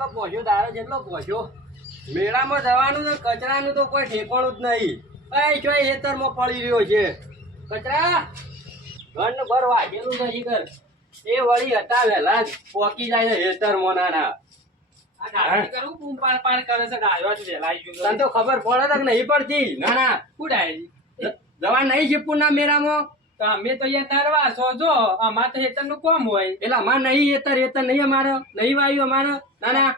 જેટલો પહોંચ્યો દાડો જેટલો પહોંચ્યો મેળામાં જવાનું તો કચરાનું તો કોઈ ઠેકાણું જ નહીં. એ જો હેતરમાં પડી રહ્યો છે કચરા ઘરનું ઘર વાગેલું નથી કર એ વળી હતા વહેલા જ પોકી જાય છે હેતરમાં નાના. તને તો ખબર પડે કે નહીં પડતી? ના ના જવા નહીં શિવપુરના મેળામાં અમે તો અહીંયા તરવા છો જો અમારે તો હેતર નું કોમ હોય એટલે અમારે નહીં હેતર નહીં અમારે નહીં વાયુ અમારે. ના ના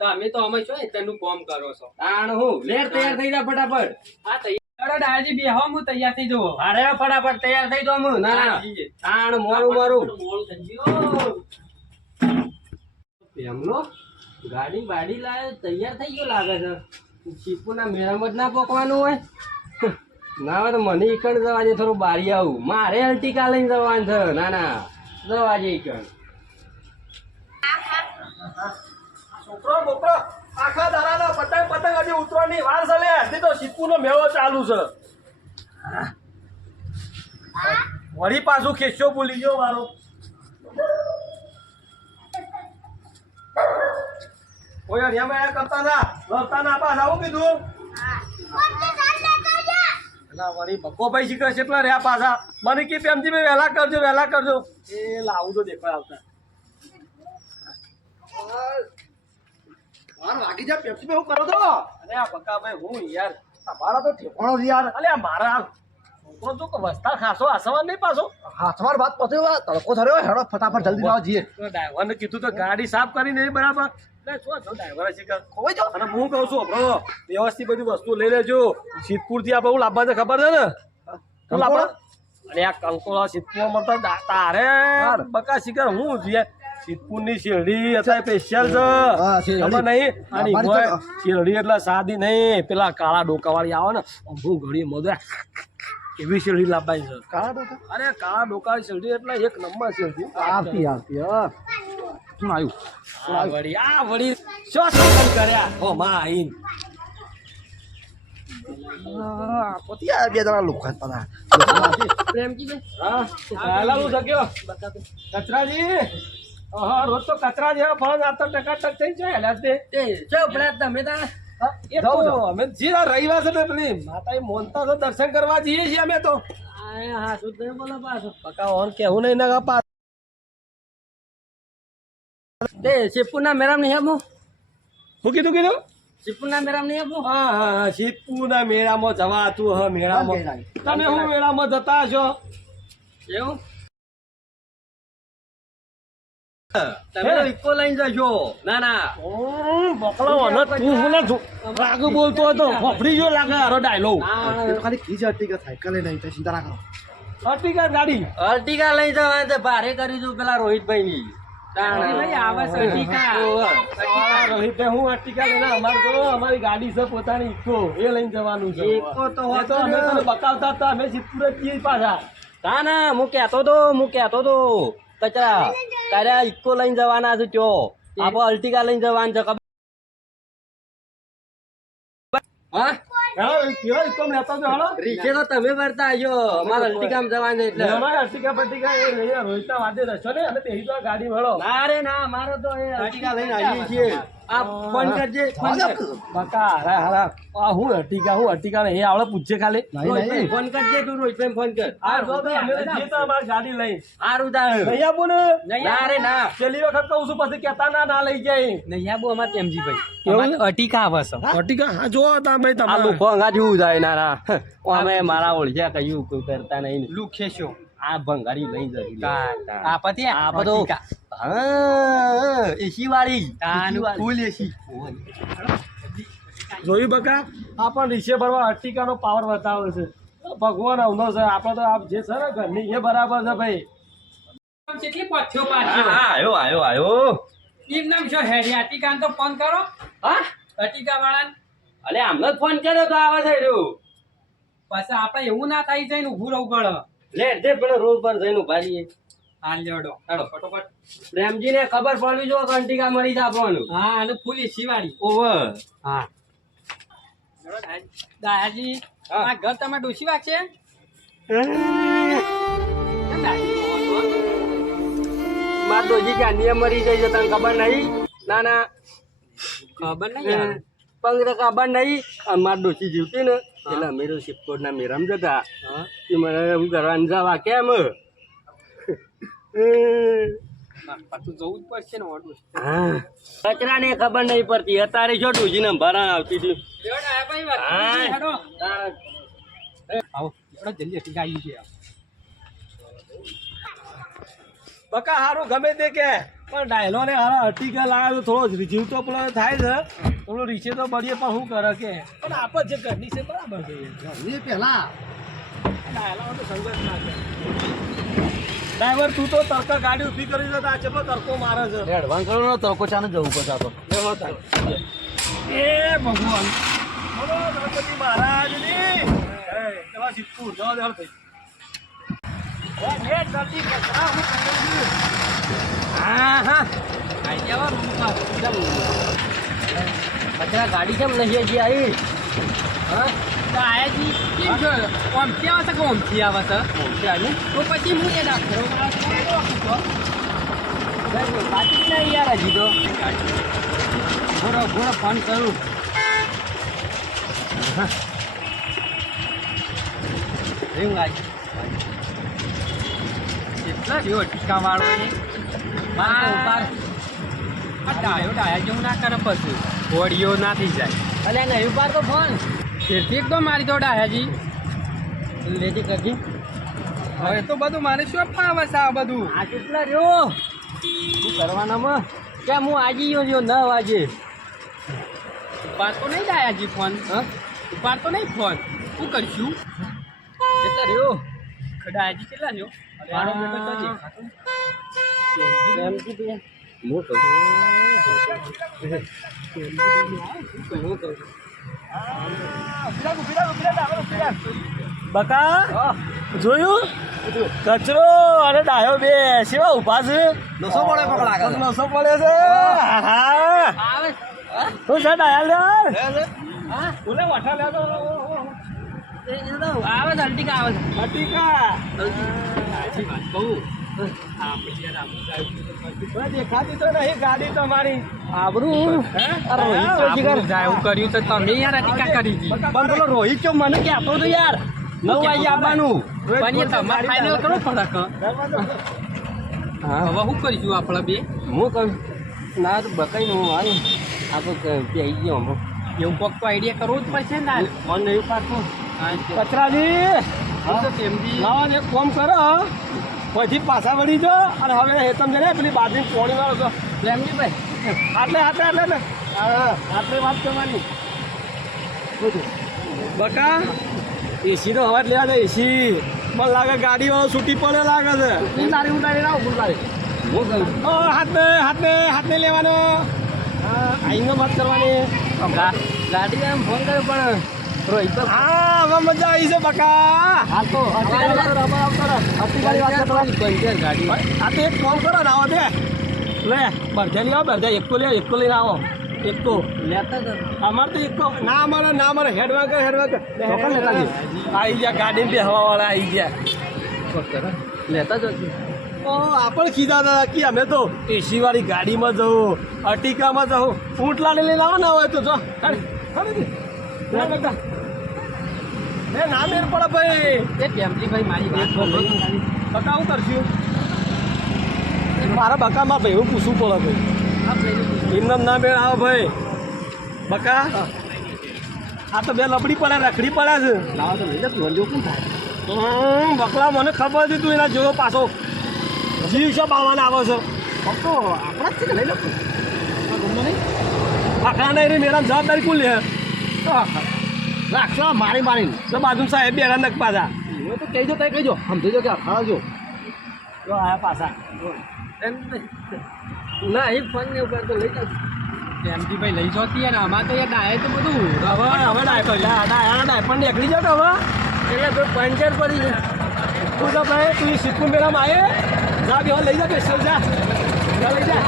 તો અમે તો અમે છો હેતર નું કોમ કરો છો. તાણ હું લેર તૈયાર થઈ જા ફટાફટ. હા તૈયાર ડાયાજી બે હું તૈયાર થઈ જવો. અરે ફટાફટ તૈયાર થઈ જાવ હું. ના ના તાણ મોરું મારું એમનો ગાડી બાડી લાવે તૈયાર થઈ ગયો લાગે છે. શિવપુરના મેળામાં જ ના પોકવાનું હોય. ના હોય તો મને ઈકણ જવા દે થોડું બારી આવું. મારે અલ્ટિકા લઈને જવાનું છે. ના ના જવા દે ઈકણ. છોકરો બોકરો આખા દાડાનો પતંગ પતંગ હજી ઉતરવાની વાર છે લે. હજી તો શીપુનો મેળો ચાલુ છે. વળી પાછું ખેસ્યો ભૂલી ગયો મારો. કોઈ અડિયા કરતા ના લડતા ના પાછા આવું કીધું. વળી બકો ભાઈ શીખે કેટલા રહ્યા પાછા. મને કે પ્રેમજી ભાઈ વહેલા કરજો એ લાવું તો દેખાય આવતા. વાગી જા પેપ્સી ભાઈ હું કરો તો. અરે આ બકા ભાઈ હું યાર મારા તો ઠેકાણો છે યાર. અલે મારા છોકરો તો વસ્તા ખાસો આસવાન નહીં પાછો. હાથવાર વાત પત્યો તડકો થયો હેડો ફટાફટ જલ્દી જાવ જઈએ. ડ્રાઈવરને કીધું તો ગાડી સાફ કરી નહીં બરાબર. ડ્રાઈવર શીખર ખોવાઈ જાવ. અને હું કહું છું બ્રો વ્યવસ્થિત બધી વસ્તુ લઈ લેજો. સિદ્ધપુર થી આપણે લાવવા છે ખબર છે ને? શું લાવવા? અરે આ કંકોળા સિદ્ધપુર મળતા તારે બકા શીખર હું જોઈએ. સિદ્ધપુર ની શેરડી અત્યારે સ્પેશિયલ છે ખબર નહીં. શેરડી એટલે સાદી નહીં પેલા કાળા ડોકા વાળી આવે ને હું ઘડી મજા એવી શેરડી લાવવાની છે. કાળા ડોકા? અરે કાળા ડોકા શેરડી એટલે એક નંબર શેરડી. આવતી શું આવ્યું? આ વળી શું સંબંધ કર્યા? ઓ માં આઈન બે જણા લોકો પ્રેમજી કચરાજી હા રોજ તો કચરા જેવા ફળ આ તો ટકાટક થઈ જાય. તમે તાર અમે જીરા રવિવાર છે ને પેલી માતા મોનતા તો દર્શન કરવા જઈએ છીએ અમે તો. હા શું તમે બોલો પાછો પકા ઓન કેવું નહીં ના પા તે શિવપુરના મેળામાં નહીં આપું. શું કીધું? શિવપુરના મેળામાં નહીં આપું. હા શીતપુરના મેળામાં જવાતું હ મેળામાં. તમે હું મેળામાં જતા છો એવું? તમે ઇકો લઈને જજો. ના ના બકલો તું હું રાગ બોલતો હતો ફફડી જો લાગે હારો ડાયલોગ. ખાલી ખીજ અર્ટિકા સાયકલ નહીં તો ચિંતા ના કરો. અર્ટિકા ગાડી અર્ટિકા લઈ જવા તે ભારે કરી દઉં પેલા રોહિતભાઈ ની. ભાઈ આવે છે રોહિતભાઈ હું અર્ટિકા લઈને અમારી ગાડી છે પોતાની ઇકો એ લઈને જવાનું છે. ઇકો તો અમે તને બકાવતા હતા અમે સિદ્ધપુર જઈએ પાછા. ના ના હું કહેતો તો કચરા તારે ઇકો લઈને જવાના છે ચો આપણે અર્ટિકા લઈને જવાનું છે. હા રીક્ષે તો તમે ભરતા આવજો. અમારે અર્ટિકામાં જવાનું છે એટલે અર્ટિકા બર્ટિકા એ રોહિતના વાદે રહેશો ને અને તેની તો ગાડી મળો. ના રે ના અમારે તો એ અર્ટિકા લઈને આવીએ છીએ. આ ફોન કરજે બકા હું અર્ટિકા ને એ આવડે પૂછજે ખાલી. ફોન કરજે તું રોહિતભાઈ ફોન કર. અમારી ગાડી લઈ સારું તારે લઈ આપું ને. ના રે ના પેલી વખત કહું છું પછી કેતા ના લઈ જાય. નહીં આબુ અમારે કેમજીભાઈ અટીકા આવે છે. અર્ટિકા હા જો ભાઈ આ લોકો અંગા જેવું જાય ના અમે મારા ઓળખ્યા કયું કોઈ કરતા નહીં. લુખેશો આ ભંગારી લઈ જાય આ પતિ આ બધો હા એસી વાળી ફૂલ એસી જોયું બકા આ પણ રીક્ષે ભરવા અર્ટિકાનો પાવર બતાવે છે. ભગવાન અવનો છે આપણે તો આપ જે છે ને ઘરની એ બરાબર છે ભાઈ. કેટલી પથ્યો પાછો આયો એમ નામ છો હેડી અટીકા તો ફોન કરો. હા અટીકા વાળા અલે આમને જ ફોન કર્યો તો આવે છે રહ્યો. પછી આપણે એવું ના થાય જઈને ઊભું રહેવું પડે. લે દે પેલો રોડ પર જઈને ઉભારીએ. હા લેડો ચાલો ફટોફટ પ્રેમજી ને ખબર પડવી જો કંટિકા મળી જાય આપણને. હા અને ફૂલી શિવાળી ઓવર હા દાદાજી આ ઘર તમે ડોસી વાગશે માર ડોજી ક્યાં નિયમ મરી જાય છે તને ખબર નહીં? ના ના ખબર નહીં યાર. પંગ તો ખબર નહીં અમાર ડોસી જીવતી ને એટલે અમે તો સિપકોટના મેરામ જતા હા. કે મને એવું કરવાનું જવા કેમ પાછું જવું જ પડશે ને ઓડું. કચરા ને ખબર નહીં પડતી અત્યારે જો ડોસી ને ભરા આવતી હતી લેવડ આયા ભાઈ વાત. હા. હેડો. આવો લેવડો જલ્દી હટી ગાઈ છે. બકા હારું ગમે તે કે પણ ડાયલો ને હારા અટીકા લાવે તો થોડો જીવ તો પેલો થાય છે થોડો રીસે તો બળીએ પણ શું કરે કે પણ આપણે જે ઘરની છે બરાબર છે એ પહેલા ડાયલો તો સંગત ના કરે ડ્રાઈવર તું તો તરકા ગાડી ઊભી કરી દેતા છે પણ તરકો મારે છે એડવાન્સ કરો ને તરકો ચાને જવું પડશે આપણે એ ભગવાન બોલો ગણપતિ મહારાજની તમારા સિદ્ધપુર જવા દે થઈ હા હા આઈ જાવ રૂમમાં. કચરા ગાડી કેમ નહીં હજી આવી હા તો આયાજી કેમ છો? ઓમથી આવે છે કે ઓમથી આવે છે? પહોંચી આવી તો પછી હું એ ડાક્ટરો બાકી નહીં યાર હજી તો ઘોડો ઘોડો ફોન કરું રિંગ આવી કેટલા રહ્યો ટીકા વાળો એ? બાર આ ડાયા જેવું ના કરે પછી ઘોડીઓ ના થઈ જાય. અલે નહીં ઉપાડ તો ફોન ફેરથી એકદમ મારી તો ડાયાજી. લેજે કરજી હવે તો બધું મારે શું ફાવે છે આ બધું? આ કેટલા રહ્યો શું કરવાનામાં કેમ હું આજી ગયો 9 વાગે ઉપાડતો નહીં ડાયાજી ફોન. હા ઉપાડતો નહીં ફોન. શું કરશું? કેટલા રહ્યો ડાયાજી કેટલા રહ્યો? મારો બેટો તો દેખાતો નહીં. એમથી બે હું કહું બકા જોયું કચરો અને ડાયો બે સેવા ઉભા છે નસો પડે પકડા કરે નસો પડે છે હા આવે શું છે ડાયા લે હા બોલે વઠા લે તો આવે છે અલ્ટિકા આવે છે અટીકા સાચી વાત કહું. આપણે યાર આપણું દેખાતી તો નહીં ગાડી તમારી આબરું અરે રોહિત તો જીગર જાય એવું કર્યું તો તમે યાર આ ટીકા કરી હતી. પણ પેલો રોહિત ચો મને કહેતો તો યાર 9 વાગે આવવાનું પણ એ તમારે ફાઇનલ કરો થોડાક. હા હવે શું કરીશું આપણે બે? હું કહું ના તો બકાઈ નું હાલ આપણે આવી ગયો હું એવું કોક તો આઈડિયા કરવો જ પડશે ને હાલ. ફોન નહીં પાડતું કચરાજી હું તો તેમથી લાવો ને એક કામ કરો પછી પાછા વળી જો અને હવે હેતમ જઈને પેલી બાજરી પોણી વાળો છો પ્રેમજીભાઈ આટલે હા આટલે વાત કરવાની બકા એસી તો હવા જ લેવા દે એસી મને લાગે ગાડી વાળો છૂટી પડે લાગે છે ઉતારી રાવ ઉતારી હું કહું ઓ હાથને લેવાનો આઈને વાત કરવાની ગાડી એમ ફોન કર્યો પણ રોહિત તો હા હવે મજા આવી છે બકા હા તો ગાડી આ તો એક કામ કરો ને આવો દે લે બરધે લઈ આવો બરધે એક તો લઈને આવો એક તો લેતા જ અમારે તો એક તો ના અમારે હેડવાકર ચોક્કસ લેતા જઈએ. આવી ગયા ગાડી બે હવા વાળા આવી ગયા લેતા જ ઓ આપણે કીધા હતા કે અમે તો એસી વાળી ગાડીમાં જવું અર્ટિકામાં જવું ઊંટલાને લઈને આવો ના હોય તો જો ના મેર પડે ભાઈ એ તેમથી મારી વાત સાંભળો. બકા હું કરશું મારા બકામાં ભાઈ એવું પૂછવું પડે ભાઈ એમને ના મેળ આવો ભાઈ બકા આ તો બે લબડી પડે રખડી પડે છે લાવો તો લઈ લે તું જો કોણ થાય બકલા મને ખબર હતી તું એના જેવો પાછો જીવ છે બાવાને આવે છે ફક્ત આપણા જ છે કે લઈ લો આખા નહીં રે મેરા જવાબદારી કોણ લે રાખશો મારી તો બાજુ સાહેબ બેડા નક પાછા હું તો કહેજો તઈ કહેજો સમજી જો કે અફાળજો જો આયા પાછા એમ ના એ ફોન ને ઉપર તો લઈ જાવ તેમથી લઈ જતી યાર આમાં તો યાર ડાય તો બધું હવે ડાયપર નીકળી જાવ તો હવે એટલે કોઈ પંચર પડી છે તું તો ભાઈ તું સિક્કુ મેળામાં આવે જા બે લઈ જા પેસ્ટલ જા લઈ જા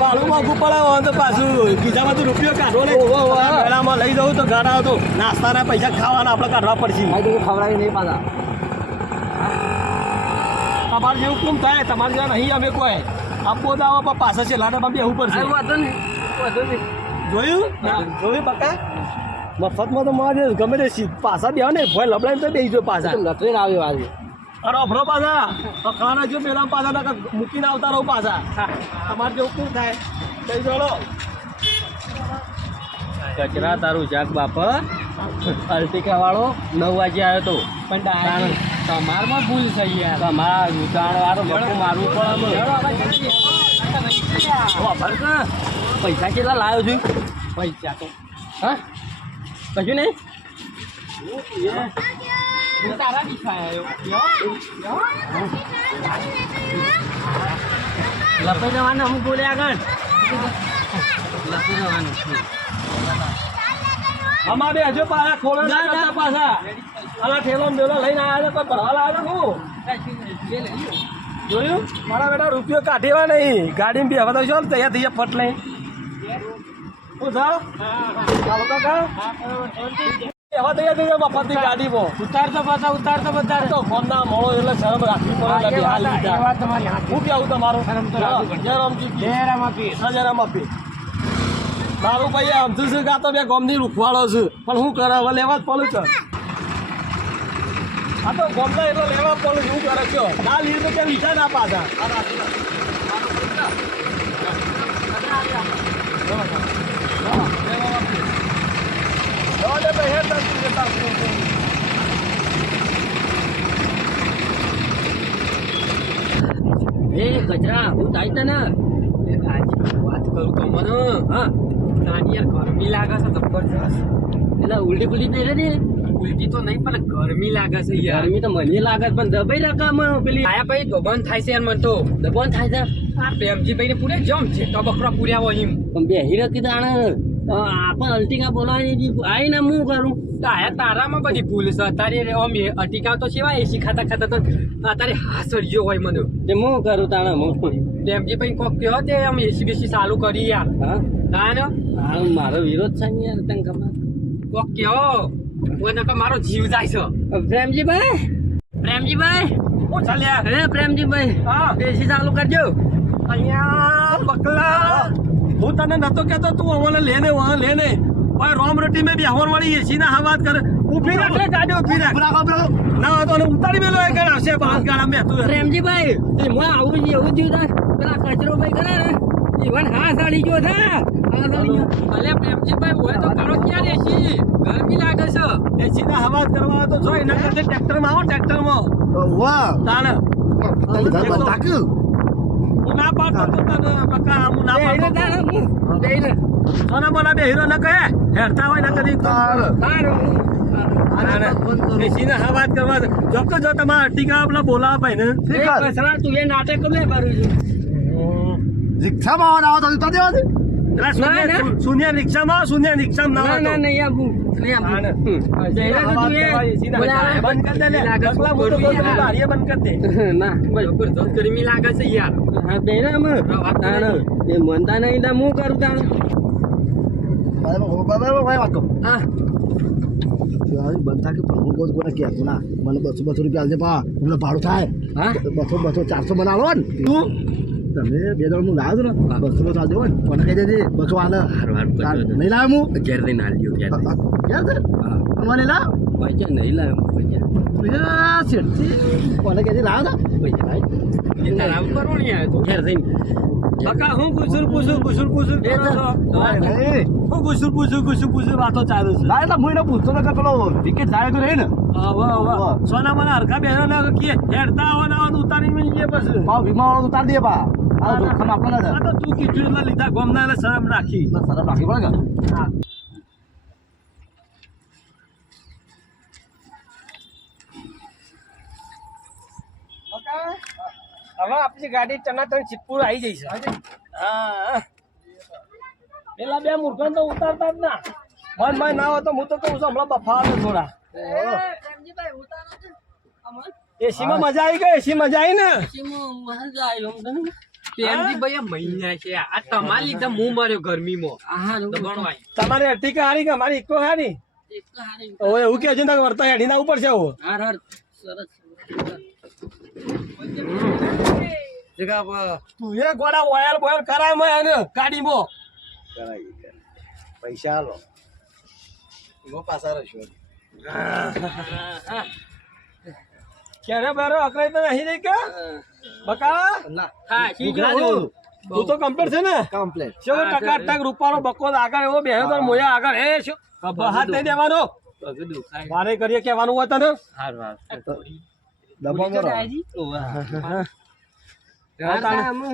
ભાડું મોંઘું પડે હોય તો પાછું બીજામાં તો રૂપિયો કાઢવો નહીં મેળામાં લઈ જવું તો ઘર આવતો નાસ્તાના પૈસા ખાવાના આપણે કાઢવા પડશે આ તો ખવડાવી નહીં પાછા તમારે જેવું કેમ થાય તમારે જ્યાં નહીં અમે કોઈ આપવો દાવા પણ પાછા છે લાડામાં બેહવું પડશે વાંધો નહીં જોયું બકા મફતમાં તો મારે ગમે તે પાછા બે ને ભય લબડાઈને તો બેસી જો પાછા નટરે આવ્યો આજે અરે અભરો પાછા ખાના જો પેલા પાછા ના મૂકીને આવતા રહો પાછા તમારે જેવું શું થાય કઈ જોડો કચરા તારું જાગ બાપા અલ્ટિકા વાળો 9 વાગે આવ્યો તો પણ તમારમાં ભૂલ થઈ યાર તમારા દુકાન વાળો બપો મારવું પડે પૈસા કેટલા લાવ્યો છું પૈસા તો હા કશું નહીં તારા લપઈ જવાનું અમુક બોલે આગળ લપી જવાનું અમાર બે હજુ પાછા ખોલો પાછા આલા ઠેલો બેલો લઈને આવ્યા કોઈ ભરવા લાવ્યો હું જોયું મારા બેટા રૂપિયો કાઢેવા નહીં ગાડીમાં બી હવે તો ચાલ તૈયાર થઈ ફટ લઈ શું થાવ કાકા હવે તૈયાર થઈ જાય મફતની ગાડીમાં ઉતારતો પાછા ઉતારતો બધા તો ફોનના મોડો એટલે શરમ રાખવી પડે હાલ લીધા હું કેવું તમારું જયરામ આપી મારું ભાઈ આમથી શું ગાતો બે ગોમની રૂખવાળો છું પણ હું કરે હવે લેવા જ પડું છે આ તો ગોમના એટલો લેવા પડું શું કરે છો ના લીધું તો કેમ લીધા ના પાછા એ કચરા હું થાય તને વાત કરું તો મને હા તારી યાર ગરમી લાગે છે જબરજસ્ત એટલે ઉલટી પુલટી નહીં રહી ઉલટી તો નહીં પણ ગરમી લાગે છે યાર ગરમી તો મને લાગે છે પણ દબાઈ રકમ પેલી આયા ભાઈ દબન થાય છે યાર મને તો દબન થાય છે આ પ્રેમજી ભાઈ ને પૂરે જમ છે તો બકરા પૂર્યા હોય એમ પણ બેહી રકી તાણે આપણે અલ્ટિકા બોલાવી આવીને હું કરું આયા તારામાં બધી ભૂલ છે તારી અમે અલ્ટિકા તો સિવાય એસી ખાતા ખાતા તો તારે હાસડ્યો હોય મને તે હું કરું તાણે હું પ્રેમજી ભાઈ કોક કહો તે અમે એસી બેસી ચાલુ કરી યાર હા તાને મારો વિરોધ છે ને યાર તને ખબર કોક કહો મને કે મારો જીવ જાય છે પ્રેમજીભાઈ હું ચાલ્યા હે પ્રેમજીભાઈ હા એસી ચાલુ કરજો અહીંયા બકલા હું તને નતો કહેતો તું અમને લેને વહાં લેને ઓય રોમ રોટી મેં બી હવર વાળી એસી ના હવાત કરે ઊભી રાખ લે ગાડી ઊભી રાખ ના તો ઉતારી મેલો એ કર આવશે બાદ ગાડા મેં તું પ્રેમજીભાઈ હું આવું જ એવું થયું તા પેલા કચરો ભાઈ કરે ને ઈવન હા સાડી ગયો થા અલે પ્રેમજીભાઈ હોય તો કરો ક્યાં એસી ગરમી લાગે છે એસી ના હવાત કરવા તો જો એના કરતે ટ્રેક્ટરમાં આવો ટ્રેક્ટરમાં વાહ તાણ હું ના પાડતો તો તને બકા હું ના પાડતો સોના બોલા બે હીરો ન કહે હેરતા હોય ને કદી એસી ના હવાત કરવા જોકો જો તમારા ટીકા આપલા બોલાવા ભાઈ ને તું એ નાટક લે ભરું છું રિક્ષામાં આવો તો ઉતાર દેવા દે શૂન્ય રિક્ષામાં ના નહીં આપું બંધ કર દે ને ગકલા મોટો તો તમે બારીએ બંધ કર દે ના જબરજસ્ત ગરમી લાગે છે યાર હા બેરા અમે એ મનતા નહીં તો હું કરું તાણ હા બંધ થાય કે ભાડું કોઈ કોને કહેતું ના મને 200 રૂપિયા આલજે પા મને ભાડું થાય હા 200 400 બનાવો ને તું તમે બે જણ હું લાવ્યો ને 200 ચાલજો ને કોને કહી દેજે 200 આલે નહીં લાવ્યો હું ઘેર દઈને આલજો ક્યાં છે મને લાવ પૈસા નહીં લાવ્યો શેઠથી કોને કહેજે લાવ્યો પૈસા ભાઈ એ તારા કરો ને યાર તું ઘેર દઈને બકા હું ગુસુર પૂછું હું ગુસુર પૂછું વાતો ચાલુ છે લાય તો હું એને પૂછતો ને કે પેલો વિકેટ જાય તો રહે ને સોના મને હરખા બેહરો ના કે હેડતા આવો ના ઉતારી મળીએ પછી ભાવ વીમા વાળો ઉતાર દે પા આ જોખમ આપણે ના તો તું કીધું એટલે લીધા ગોમના એટલે શરમ રાખી શરમ રાખી પડે કે હા હવે આપણી ગાડી ટનાટન ચીપુર આવી જઈ છે હા પેલા બે મૂર્ખન તો ઉતારતા જ ના મન ના હોય તો હું તો કહું છું હમણાં બફાવે થોડા એસીમાં મજા આવી ગઈ એસી મજા આવી ને પ્રેમજીભાઈ મહિના છે આ તમારા લીધે હું માર્યો ગરમીમાં તમારી અર્ટિકા હારી કે અમારી ઇકો હારી હવે એવું કે છે ને વર્તા હેડી ના ઉપર છે હવે તું એ ગોડા ઓયલ બોયલ કરાય મેં એને ગાડીમાં કરાવી પૈસા આલો એમાં પાછા રહેશો ક્યારે બારો અકરાઈ તો નહીં રહી કે બકા ના હા શી તું ગયું તો કમ્પ્લીટ છે ને કમ્પ્લેટ શું ટકા રૂપાનો બકો આગળ એવો બેહ્યો તો મોયા આગળ હે શું હાથ નહીં દેવાનો મારે કરીએ કહેવાનું હોય તને દબાવ કરો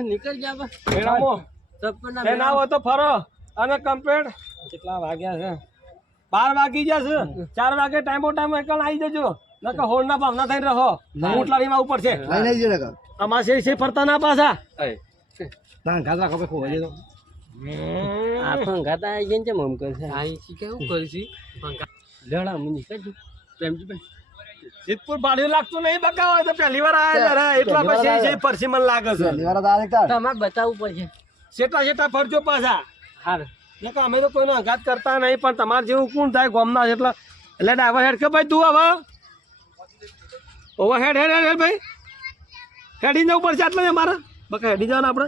નીકળ જા બસ મેળામો સપના એ ના હોય તો ફરો અને કમ્પ્લીટ કેટલા વાગ્યા છે 12 વાગી ગયા છે 4 વાગે ટાઈમો ટાઈમ એકલ આવી જજો નકર હોળના ભાવના થઈને રહો ઉટલારીમાં ઉપર છે લઈ નહીં જઈએ નકર અમારે છે ફરતા ના પાછા ના ઘાત રાખો ભાઈ ખોવાઈ જતો આ પંખાતા આવી ગયા ને ચમ આમ કરશે આ શી કેવું કરશી લેડા મુની કજુ પ્રેમજીભાઈ સિદ્ધપુર ભાડું લાગતું નહીં બકા હોય તો પહેલી વાર આયા જરા એટલા પછી છે પરસી મને લાગે છે નિવારા દાદા એકતા તમારે બતાવવું પડશે શેટા શેટા ફરજો પાછા હાર નકર અમે તો કોઈનો આઘાત કરતા નહીં પણ તમારે જેવું કોણ થાય ગોમના એટલે ડ્રાઈવર હેડ કે ભાઈ તું હવે ઓવર હેડ હેડ હેડ ભાઈ હેડી જવું પડશે આટલે મારે બકા હેડી જવાનું આપણે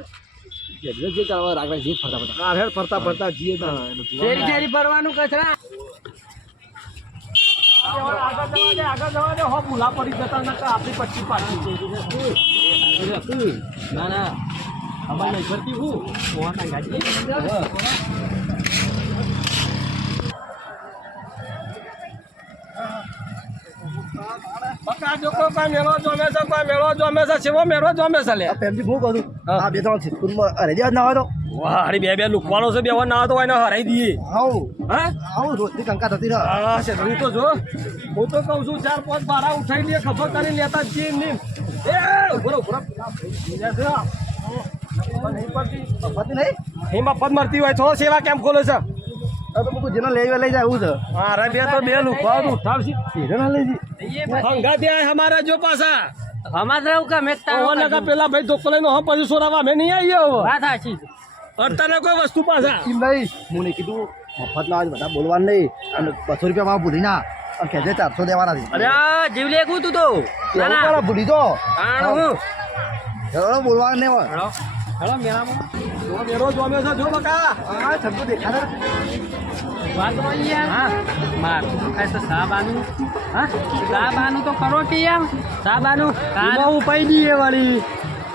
જે ચાલવા રાખવા જે ફરતા ફરતા હા હેડ ફરતા ફરતા જીએ શેરી શેરી ફરવાનું કચરા આગળ જવા દે હો ભૂલા પડી જતા નકર આપણી પચ્ચી પાછી ના ના અમારે નહીં ફરતી હું બકા જો કોઈ મેળો જમે છે કોઈ મેળો જમે છે સેવો મેળો જમે છે લે પેમથી હું કહું છું આ બે ત્રણ સિદ્ધપુરમાં અરે જ ના હોય તો વાહ અરે બે લુકવાનો છે બેવા ના તો એને હરાઈ દઈએ આવું હા આવું રોજની કંકા થતી રહે હા છે હું તો જો હું તો કહું છું 4-5 બારા ઉઠાઈ લે ખબર કરી લેતા જ જીન ની એ ઉભરો ઉભરો નહીં પડતી પતિ નહીં એમાં પદ મળતી હોય થોડો સેવા કેમ ખોલે છે હવે તો મૂકું જેને લઈ જાય એવું છે અરે બે તો બે લુકવા ઉઠાવશી ના લઈ હંગા ત્યાં અમારા જો પાછા અમારે રહું કે મેકતા ઓને કા પેલા ભાઈ ધોકો લઈને હમ પછી સોરાવા અમે નહીં આવ્યો વાત સાચી અડતાને કોઈ વસ્તુ પાછા એમ નહીં હું નહીં કીધું મફતમાં આજ બધા બોલવાનું નહીં અને 200 રૂપિયા માં ભૂલી ના અને કહેજે 400 દેવાના છે અરે આ જીવ લેગું તું તો ના ના પેલા ભૂલી તો તાણ હું હેડો બોલવાનું નહીં હોય હેલો મેરામાં જો મેરો જોમે છે જો બકા હા છંટુ દેખાડે વાત તો યાર હા માર ખાય તો સાબાનું હા સાબાનું તો કરો કે યાર સાબાનું હું પૈ દઈએ વાળી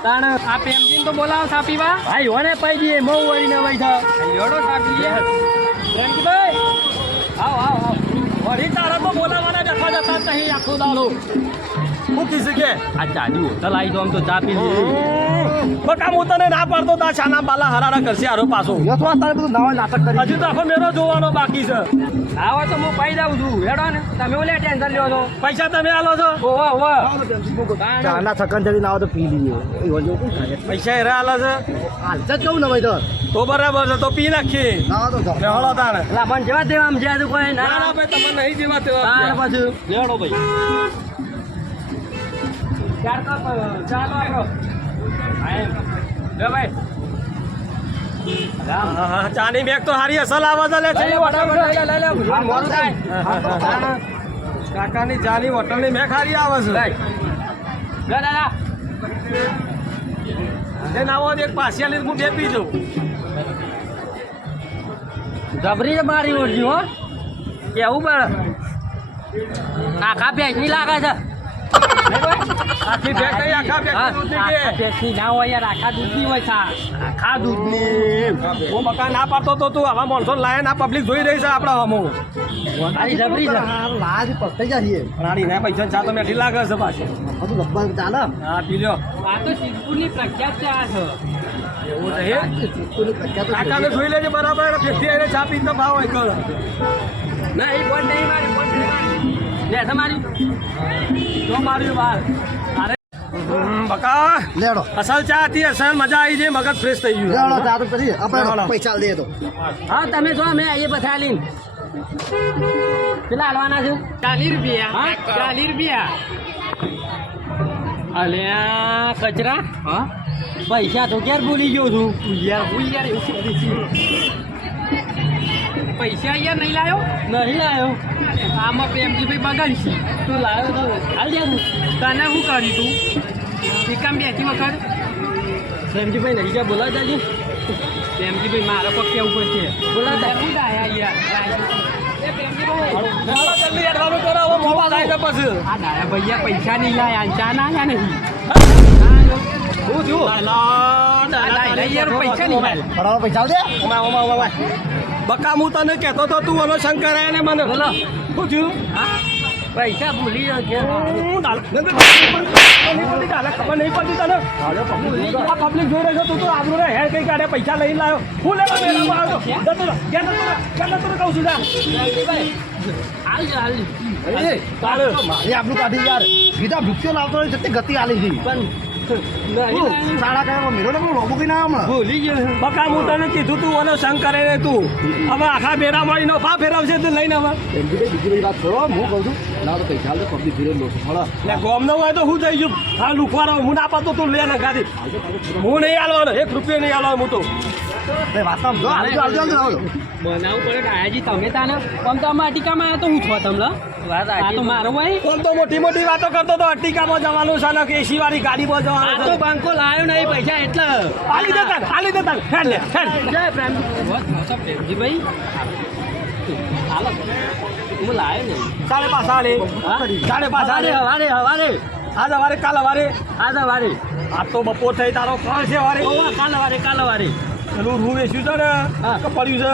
તાણ આ પ્રેમજીને તો બોલાવો સાપીવા ભાઈ હોને પૈ દઈએ મઉ વાળીને વૈઠા લેડો સાપીએ પ્રેમજીભાઈ આવ આવ આવ વળી તારા તો બોલાવાના દેખા જતા જ નહીં આખો દાડો હું કીધું કે આ ચાલ્યું હોટલ આવી તો આમ તો ચા પી લઈએ બકા હું તને ના પાડતો તા છાના બાલા હરારા કરશે આરો પાછો યો તો તારે બધું નવા નાટક કરી હજુ તો આખો મેરો જોવાનો બાકી છે આવો તો હું પાઈ જાઉં છું હેડો ને તમે ઓલે ટેન્શન લ્યો છો પૈસા તમે આલો છો ઓહો ઓહો ચાના થકન જડી ના આવે તો પી લઈએ એવું જો કોણ ખાય પૈસા એરા આલો છે હાલ જ કહું ને ભાઈ તો બરાબર છે તો પી નાખીએ ના તો જાઓ. હળો તાણે લા પણ જેવા તેવા આમ જ્યાં કોઈ ના ના ના ભાઈ તમે નહીં જીવા તેવા તાણ પાછું લેડો ભાઈ ચાર કપ ચાલો આપો લે ભાઈ હા ચાની બેગ તો હારી અસલ આવે છે લે છે મોડું થાય કાકાની ચાની હોટલની મેગ હારી આવે છે લે દાદા એ નાવો એક પાસિયાલી હું બે પી જઉં જબરી મારી ઓળજી હો કેવું પડે આખા ભેંસની લાગે છે આખી બેગ કઈ આખા બેગ દૂધની કે ભેંસની ના હોય યાર આખા દૂધની હોય છે આખા દૂધની હું મકા ના પાડતો તો તું આવા માણસો લાયન આ પબ્લિક જોઈ રહી છે આપણા હમો આની જબરી છે લાજ પસ્તાઈ જઈએ રાણી ના પૈસા ચા તો મેઠી લાગે છે પાછી બધું લગભગ ચાલે હા પી લ્યો આ તો સિદ્ધપુરની પ્રખ્યાત છે આ છે એવું નહીં સિદ્ધપુરની પ્રખ્યાત જ કાકાને જોઈ લેજે બરાબર ફેફથી એને ચા પીને ભાવ હોય કર ના એ બોલ નહીં મારી બોલ નહીં મારી લે તમારી જો મારી વાર અરે બકા લેડો અસલ ચા હતી અસલ મજા આવી છે મગજ ફ્રેશ થઈ ગયું લેડો ચા તો કરી આપણે લેડો. પૈસા દઈએ તો હા તમે જો અમે આવીએ બધા લઈને કેટલા હાલવાના છે 40 રૂપિયા 40 રૂપિયા અલ્યા કચરા હા પૈસા તો ક્યારે ભૂલી ગયો છું યાર હું યાર એવું પૈસા યાર નહીં લાયો નહીં લાયો આમાં પ્રેમજીભાઈ બગાડશી તું લાયો તો હાલ યાર તને શું કર્યું તું એકમ બેઠી વખત પ્રેમજીભાઈ નહીં ગયા બોલાવ જાજે પ્રેમજીભાઈ મારે કોઈ કેવું પડશે બોલા હું ડાયા યાર એ પ્રેમજીભાઈ જલ્દી એડવાનું કરો હવે મોવા થાય છે પછી આ ડાયા ભૈયા પૈસા નહીં લાયા ચા ના આયા નહીં હું છું યાર પૈસા નહીં લાયા બરાબર પૈસા દે બકા હું તને કહેતો તો તું ઓલો શંકર આયા ને મને બોલો શું થયું પૈસા ભૂલી ગયો કે ખબર નહીં પડતી તને આ પબ્લિક જોઈ રહ્યો તું તો આબરૂ રે હેર કઈ કાઢે પૈસા લઈને લાવ્યો હું લેવા મેળામાં આવ્યો જતો રહો ક્યાં જતો કહું છું હાલજો તારે મારે આપણું કાઢી યાર સીધા ભૂખ્યો લાવતો હોય તે ગતિ આલી છે પણ સાડા કયા મેળો ને પણ રોબો કઈ ના હમણાં ભૂલી ગયો બકા હું તને કીધું તું ઓલો શંકર ને તું હવે આખા બેડા મળીનો ફા ફેરવશે તું લઈને હવે બીજી બધી વાત છોડો હું કહું છું ના તો પૈસા લે પબ્લિક ધીરે લો છોડો એટલે ગોમ ન હોય તો હું થઈ ગયું હા લુખવારો હું ના પાતો તું લે ને ગાડી હું નહીં આલવાનો 1 રૂપિયો નહીં આલવાનો હું તો વાસ્તવ જો આવજો બનાવવું પડે ડાયાજી તમે તાને આમ તો અમે અટીકામાં આવ્યા તો હું છો તમને આ તો મારો ભાઈ કોમ તો મોટી મોટી વાતો કરતો તો અટ્ટિકામાં જવાનું છે ને કે એસી વાળી ગાડીમાં આ જવાનું તો છે બંકો લાવ્યો નહીં પૈસા એટલે હાલી દેતા હેડ લે હેડ જય પ્રેમજીભાઈ હાલો હું લાવ્યો નહીં 5:30 આલે હા? 5:30 હવારે હવારે આજ હવારે કાલ હવારે આજ હવારે આ તો બપોર થઈ તારો કોણ છે હવારે કાલ હવારે પેલું રૂ વેચ્યું છે ને હા. કે પડ્યું છે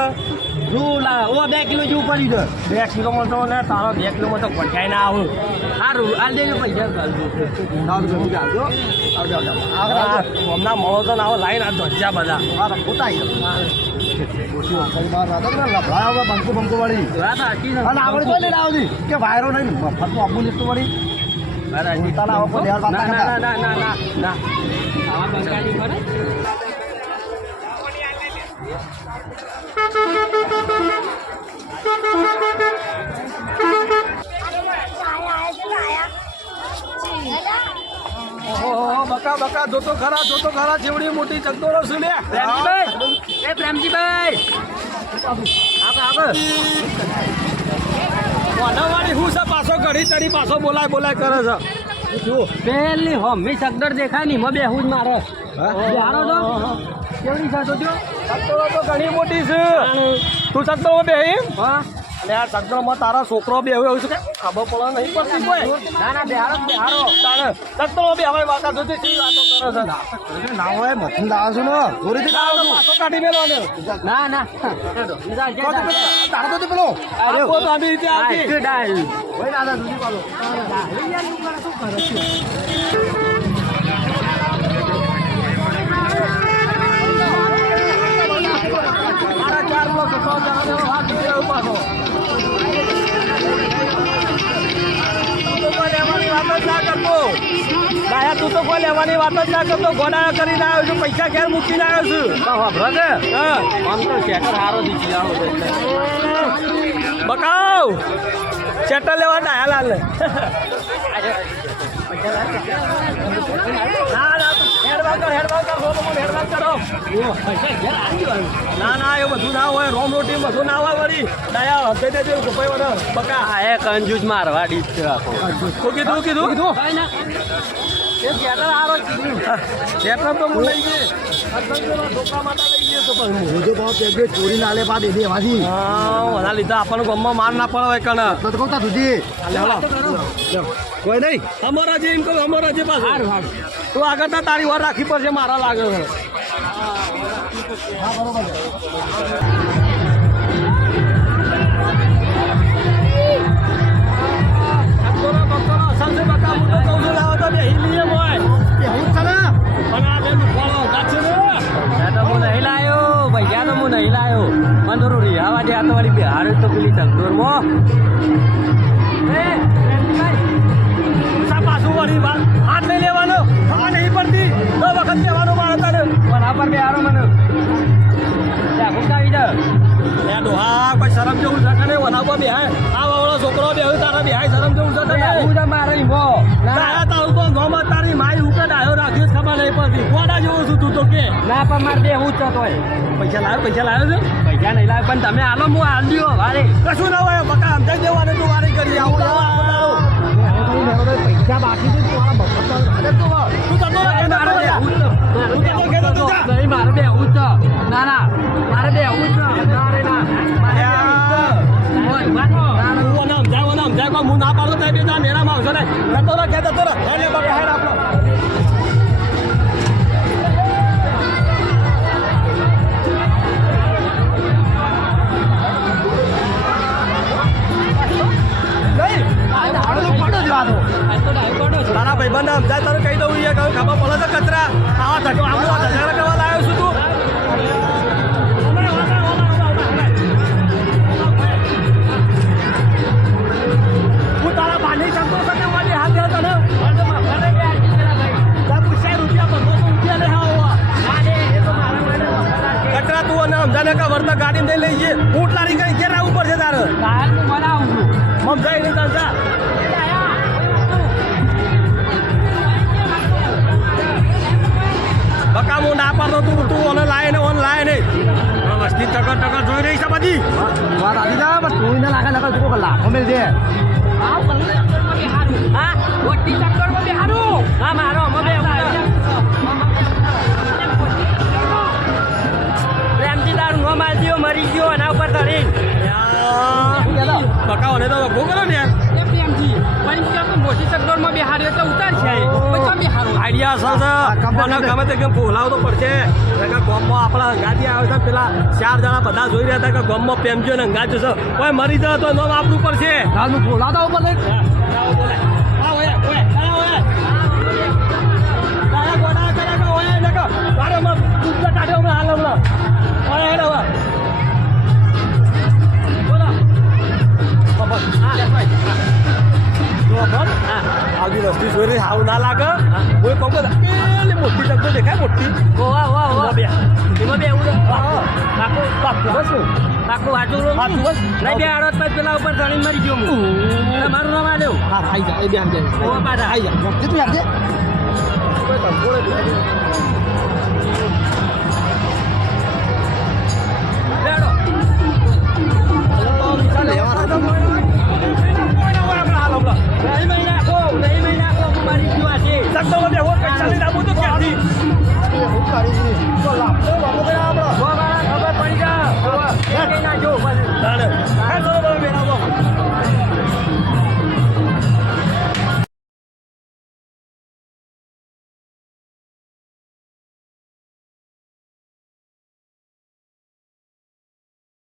રૂ લા ઓ 2 કિલો જેવું પડી ગયો 2 કિલોમાં તો ને તારો 2 કિલોમાં તો પંચાય ના આવું સારું હાલ દેજો પૈસા આવજો હમણાં મળો તો ના લાઈન આ ધોજ્યા બધા ખોટા બંકો વાળી વાત સાચી છે અને આગળ જોઈ લઈને આવજી કે વાયરો નહીં મફત આપવું લીધું વળી તારા આવો કોઈ લેવા ના બાપા ના ના ના ના આવા બંગાળી પડે ઓહો બકા જોતો ખરા જેવડી મોટી ચકડોળો છે લે પ્રેમજીભાઈ વાળી હું છે પાછો ઘડી તરી પાછો બોલાય કરે છે જુઓ પહેલી હમી સગદર દેખાય ની માં બેહું જ મારે હારો તો કેવડી છે તો જો ચકડોળો તો ઘણી મોટી છે તું ચકડોળો બેહી હા અને આ ચકડોળમાં તારા છોકરો બેહ્યો એવું છે કે ખબર પડે નહીં પડતી કોઈ ના ના બેહારો તારે ચકડોળો બે હવે વાતા જોતી શી વાતો કરે છે ના હોય મથું લાવો છો ને જોરીથી લાવો છો પાછો કાઢી મેલો ને ના ના તારો તો પેલો આપો તો આવી રીતે આપી હોય દાદા દૂધી પાલો મારા 4 બ્લોક 100 જણા હાથ દીધો પાછો તું તો કોઈ લેવાની વાત જ ના કરતો ગોડા કરીને આવ્યો છું પૈસા ઘેર મૂકીને આવ્યો છું આમ તો શેટર હારો દીધી આવો બકાવ ચેટર લેવા ડાયા લાલ ના એવું બધું ના હોય રોમ રોટી બધું ના હોય વળી ડાયા હશે તે કપાઈ વડે બકા આ એ કંજૂસ મારવાડી જ છે આખો શું કીધું કઈ ના એ શેટર હારો ચેટર તો હું લઈ ગઈ છોકરા માટે લઈ ગયો તો પણ જોજો ભાવ બે ચોરી ના લે પા દે એમાંથી હા ઓના લીધે આપણને ગમમાં માર ના પડે હોય કણ તો કહું તા દૂધી કોઈ નહીં અમારા જે એમ કહું અમારા જે પાસે હારું હારું તું આગળ તા તારી વાર રાખી પડશે મારા લાગે છે નહીં લાયો ભૈયા તો હું નહીં લાયો મને થોડું રિહાવા દે આ તો વાળી બિહાર તો પેલી ચંદોરમાં પાછું વળી હાથ લઈ લેવાનો ખબર નહીં પડતી તો વખત લેવાનો મારે તારે બરાબર પર બિહારો મને ત્યાં ગુંડાવી દે ડોહા કોઈ શરમ જેવું છે કે નહીં વના પર બેહાય આ વાળો છોકરો બેહ્યો તારા બેહાય શરમ જેવું છે કે નહીં હું તો મારે ઈમો તારા તારું તો ગોમાં તારી માઈ ઉકે ડાયો રાખ્યો ખબર નહીં પડતી કોડા જેવું છું તું તો કે ના પણ મારે બે હું જ તો હોય પૈસા લાવ્યો છે પૈસા નહીં લાવે પણ તમે હાલો હું હાલ દો વારે કશું ના હોય બકા સમજાઈ દેવાનું તું વારી કરી આવું પૈસા બાકી છે તું આ મફત તું જતો રહે મારે બે હું જ તો નહીં મારે બેહવું જ છે. ના ના મારે બેહવું જ છે. ના રે ના મારે બેહવું જ છે. હું ના પાડતો ત્યાં બે જણા મેળામાં આવશો ને જતો રહે હેડ લે બાપા હેડ આપણો તારા ભાઈબંધ સમજાય તારે કહી દઉં એ કહ્યું ખબર પડે છે કચરા આવા ધક્કો આમનો ધજારા કરવા લાવ્યો છું તું હું તારા બાની શકતો તને મારી હાથ દે તને રૂપિયા કચરા તું અને સમજાને કા વર્તા ગાડી દઈ લઈ જઈએ ઊંટ લારી કઈ ઘેર આવવું પડશે તારે કાલ હું બનાવું છું. સમજાય નહીં તાર બકા હું ના પાડતો તું ઓને લાય ને ઓને લાય નહીં વસ્તી ટકર જોઈ રહી છે બધી વાત આદી જા બસ તું ને લાગે લાગે તું લાખો મેલ દે હા મોટી ચક્કરમાં બેહારું. હા મારો અમે બેહવું છે. પ્રેમથી તારું નો માર દ્યો મરી ગયો એના ઉપર ધરી બકા ઓને તો ભૂ કરો ને યાર એ પ્રેમથી પણ કે મોટી ચક્કરમાં બેહાર્યો તો ઉતાર છે પછી બેહારું આઈડિયા અસર છે અને ગમે તે કેમ બોલાવ તો પડશે ગોમમાં આપણા હંગાતી આવે છે પેલા 4 જણા બધા જોઈ રહ્યા હતા કે ગોમમાં પ્રેમજો ને હંગાત છે કોઈ મરી જાય તો નામ આપવું પડશે હાલ હું બોલાતા ઉપર લઈ આવતી વસ્તી જોઈ રહી હાવ ના લાગે કોઈ કહું કે મોટી જગ્યા દેખાય મોટી વાહ વાહ વાહ બે એમાં બેહવું છે. બાપુ બસ પાકું વાંચું વાંચું બસ. નહીં બે આડત પછી પેલા ઉપર ધણી મરી ગયો હું. તમારું નામ આલ્યો હા આઈ જા એ બે આમ જાય ઓ પાછા આઈ જા તું યાર દે બેડો નહીં મહિના કો હું મરી ગયો આજે હું કરી દી તો લાભ તો બાબો ભાઈ આપણો ખબર પડી જા કઈ ના જો ખબર